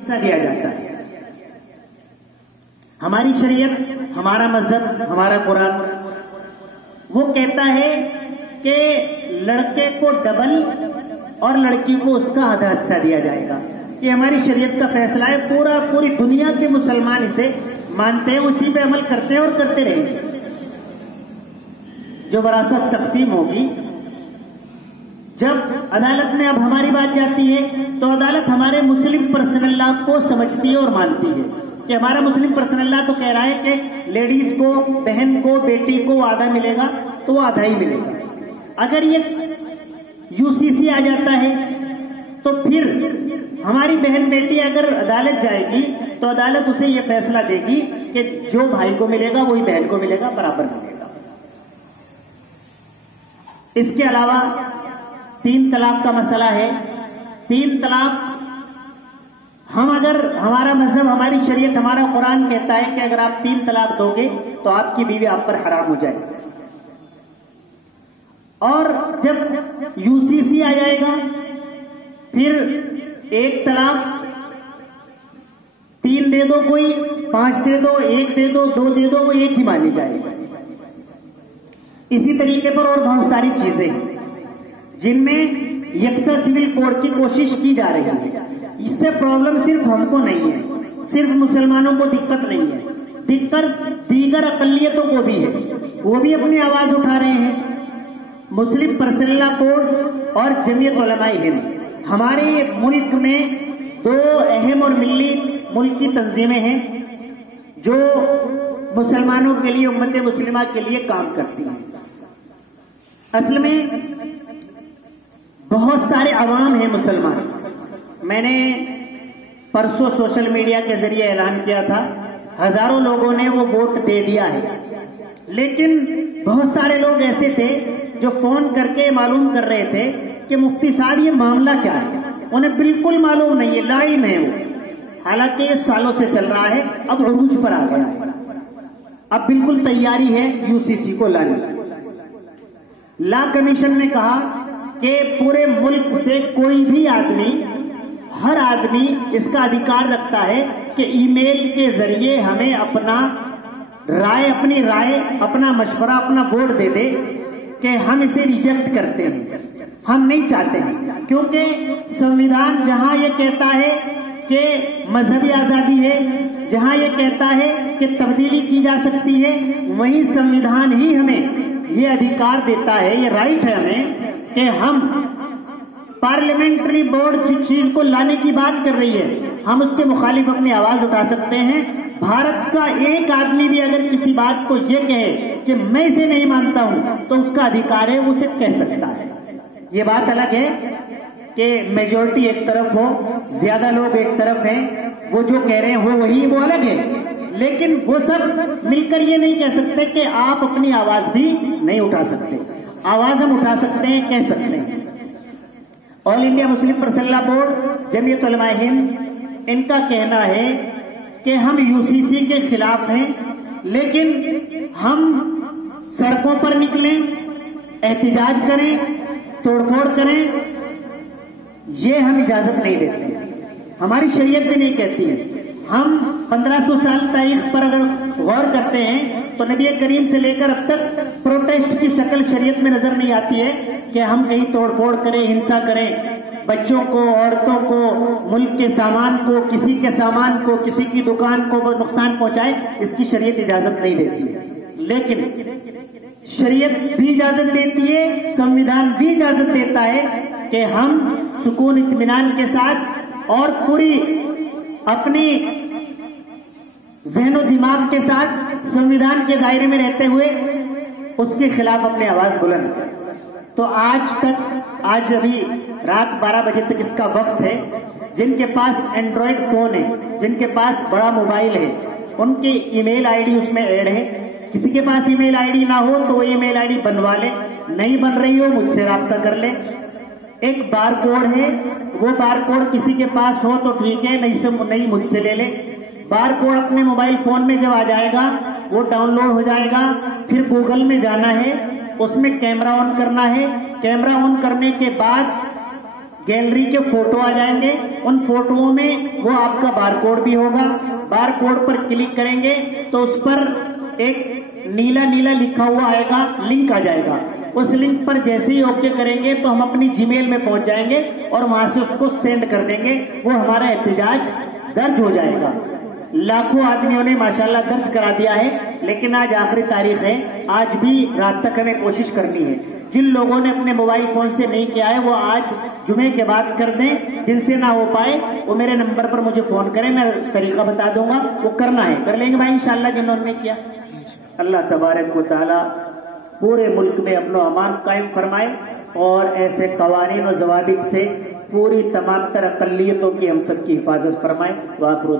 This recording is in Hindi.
हिस्सा दिया जाता है। हमारी शरीयत, हमारा मजहब, हमारा कुरान वो कहता है कि लड़के को डबल और लड़की को उसका आधा हिस्सा दिया जाएगा। ये हमारी शरीयत का फैसला है। पूरी दुनिया के मुसलमान इसे मानते हैं, उसी पे अमल करते हैं और करते रहेंगे। जो विरासत तकसीम होगी, जब अदालत में अब हमारी बात जाती है तो अदालत हमारे मुस्लिम पर्सनल लॉ को समझती है और मानती है कि हमारा मुस्लिम पर्सनल लॉ तो कह रहा है कि लेडीज को, बहन को, बेटी को आधा मिलेगा तो वो आधा ही मिलेगा। अगर ये यूसीसी आ जाता है तो फिर हमारी बहन बेटी अगर अदालत जाएगी तो अदालत उसे ये फैसला देगी कि जो भाई को मिलेगा वही बहन को मिलेगा, बराबर मिलेगा। इसके अलावा 3 तलाक का मसला है। 3 तलाक अगर हमारा मजहब, हमारी शरीयत, हमारा कुरान कहता है कि अगर आप 3 तलाक दोगे तो आपकी बीवी आप पर हराम हो जाएगी। और जब यूसीसी आ जाएगा फिर 1 तलाक 3 दे दो, कोई 5 दे दो, 1 दे दो, 2 दे दो, वो एक ही मानी जाएगी। इसी तरीके पर और बहुत सारी चीजें जिनमें यकसा सिविल कोड की कोशिश की जा रही है। इससे प्रॉब्लम सिर्फ हमको नहीं है, सिर्फ मुसलमानों को दिक्कत नहीं है, दिक्कत दीगर अकलियतों को भी है। वो भी अपनी आवाज उठा रहे हैं। मुस्लिम पर्सनल लॉ कोड और जमीयत उलमाए हिंद हमारे मुल्क में 2 अहम और मिल्ली मुल्की तंजीमें हैं जो मुसलमानों के लिए, उम्मत मुस्लिमा के लिए काम करती हैं। असल में बहुत सारे अवाम हैं मुसलमान। मैंने परसों सोशल मीडिया के जरिए ऐलान किया था, हजारों लोगों ने वो वोट दे दिया है, लेकिन बहुत सारे लोग ऐसे थे जो फोन करके मालूम कर रहे थे कि मुफ्ती साहब ये मामला क्या है। उन्हें बिल्कुल मालूम नहीं है, लाइम है वो। हालांकि ये सालों से चल रहा है, अब उरूज पर आ गया है। अब बिल्कुल तैयारी है यूसीसी को लाने की। लॉ कमीशन ने कहा कि पूरे मुल्क से कोई भी आदमी, हर आदमी इसका अधिकार रखता है कि ईमेल के जरिए हमें अपनी राय, अपना मशवरा, अपना वोट दे दे कि हम इसे रिजेक्ट करते हैं, हम नहीं चाहते हैं। क्योंकि संविधान जहां ये कहता है कि मजहबी आजादी है, जहां ये कहता है कि तब्दीली की जा सकती है, वही संविधान ही हमें ये अधिकार देता है, ये राइट है हमें कि हम पार्लियामेंट्री बोर्ड जिस चीज को लाने की बात कर रही है, हम उसके मुखालिफ अपनी आवाज उठा सकते हैं। भारत का एक आदमी भी अगर किसी बात को ये कहे कि मैं इसे नहीं मानता हूं तो उसका अधिकार है, वो उसे कह सकता है। ये बात अलग है कि मेजोरिटी एक तरफ हो, ज्यादा लोग एक तरफ हैं, वो जो कह रहे हैं वो अलग है। लेकिन वो सब मिलकर ये नहीं कह सकते कि आप अपनी आवाज भी नहीं उठा सकते। आवाज हम उठा सकते हैं, कह सकते हैं। All India Muslim Personal Law Board, Jamiat Ulama Hind, इनका कहना है कि हम यूसीसी के खिलाफ हैं, लेकिन हम सड़कों पर निकलें, एहतिजाज करें, तोड़फोड़ करें, ये हम इजाजत नहीं देते। हमारी शरीयत भी नहीं कहती है। हम 1500 साल तारीख पर अगर गौर करते हैं तो नबी करीम से लेकर अब तक प्रोटेस्ट की शक्ल शरीयत में नजर नहीं आती है कि हम कहीं तोड़फोड़ करें, हिंसा करें, बच्चों को, औरतों को, मुल्क के सामान को, किसी के सामान को, किसी की दुकान को नुकसान पहुंचाए, इसकी शरीयत इजाजत नहीं देती है। लेकिन शरीयत भी इजाजत देती है, संविधान भी इजाजत देता है कि हम सुकून इत्मीनान के साथ और पूरी अपनी ज़हन और दिमाग के साथ संविधान के दायरे में रहते हुए उसके खिलाफ अपनी आवाज बुलंद करें। तो आज अभी रात 12 बजे तक इसका वक्त है। जिनके पास एंड्रॉयड फोन है, जिनके पास बड़ा मोबाइल है, उनकी ईमेल आईडी उसमें ऐड है। किसी के पास ईमेल आईडी ना हो तो वो ईमेल आईडी बनवा ले, नहीं बन रही हो मुझसे राब्ता कर ले। एक बार कोड है, वो बार कोड किसी के पास हो तो ठीक है, नहीं मुझसे ले ले। बार कोड अपने मोबाइल फोन में जब आ जाएगा वो डाउनलोड हो जाएगा, फिर गूगल में जाना है, उसमें कैमरा ऑन करना है। कैमरा ऑन करने के बाद गैलरी के फोटो आ जाएंगे। उन फोटोओं में वो आपका बारकोड भी होगा। बारकोड पर क्लिक करेंगे तो उस पर एक नीला नीला लिखा हुआ आएगा, लिंक आ जाएगा। उस लिंक पर जैसे ही ओके करेंगे तो हम अपनी जीमेल में पहुंच जाएंगे और वहां से उसको सेंड कर देंगे। वो हमारा एहतजाज दर्ज हो जाएगा। लाखों आदमियों ने माशाल्लाह दर्ज करा दिया है, लेकिन आज आखिरी तारीख है, आज भी रात तक हमें कोशिश करनी है। जिन लोगों ने अपने मोबाइल फोन से नहीं किया है वो आज जुमे के बाद कर दें। जिनसे ना हो पाए वो मेरे नंबर पर मुझे फोन करें, मैं तरीका बता दूंगा, वो करना है कर लेंगे भाई इंशाल्लाह जिन्होंने किया। अल्लाह तबारक व तआला पूरे मुल्क में अमन व अमान कायम फरमाए और ऐसे कवानीन और ज़वाबित से पूरी तमाम तर अक़लियतों की हम सब की हिफाजत फरमाए। वाखिर